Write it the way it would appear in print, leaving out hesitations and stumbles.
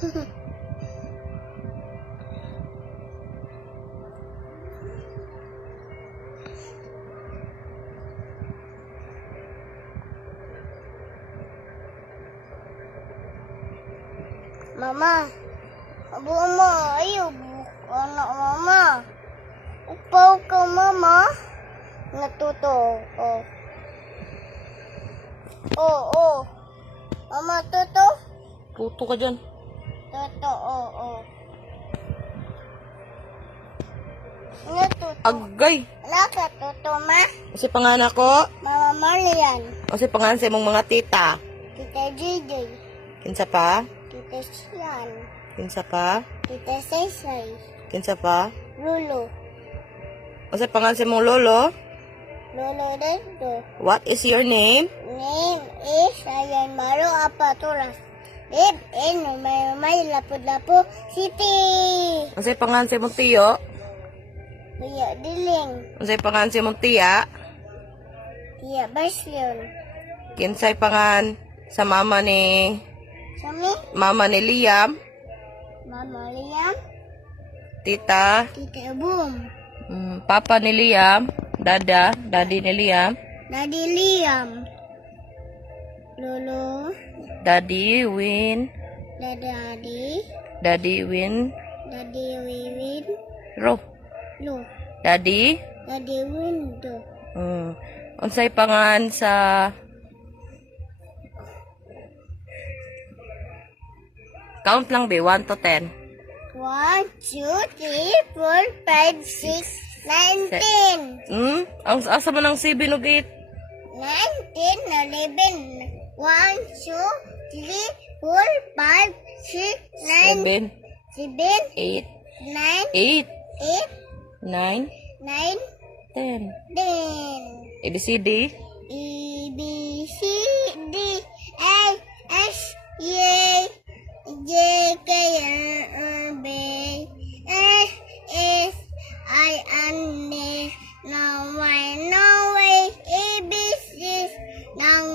Mama, abo mo, ayaw anak mama. Upaw ka mama. Natuto. Oh. Oh. Mama, tuto. Tuto ka dyan. Tuto, oh. Natuto. Agay. Naka, tuto ma. Kasi panganak ko. Mama Marian. Kasi pangalan sa imong mga tita. Tita JJ. Kinsa pa? Tita Sian. Kinsa pa? Tita Saysay. Kinsa pa? Lulu. Kasi pangalan sa imong lolo. Lolo Dendo. What is your name? Name is Ayan Maro Apaturas. Live in may Lapu-Lapu City. Kasi pangalan sa imong tiyo. Kuya Diling. Kasi pangalan sa imong tiya. Tia Basyon. Kinsay pangalan sa mama ni Liam. Liam. Mama Liam. Tita. Tita Boom. Papa ni Liam. Daddy ni Liam. Daddy Liam. Lolo. Daddy Win. Daddy Win. Wiwin. Ro. Lo. Daddy. Daddy Windo. Unsay pangalan sa count lang be 1 to 10. 1, 2, 3, 4, 5, 6, 19. Ang asa man ang 7 ug 8? 19, 11, 1, 2, 3, 4, 5, 6, 9, 7, 8 9, 9 8, 9, 10. 10. ABCD. E, B, C, D, A, S, E, J, K, L, M, B, S, S, I, N, D, no way, A, B, C, nang.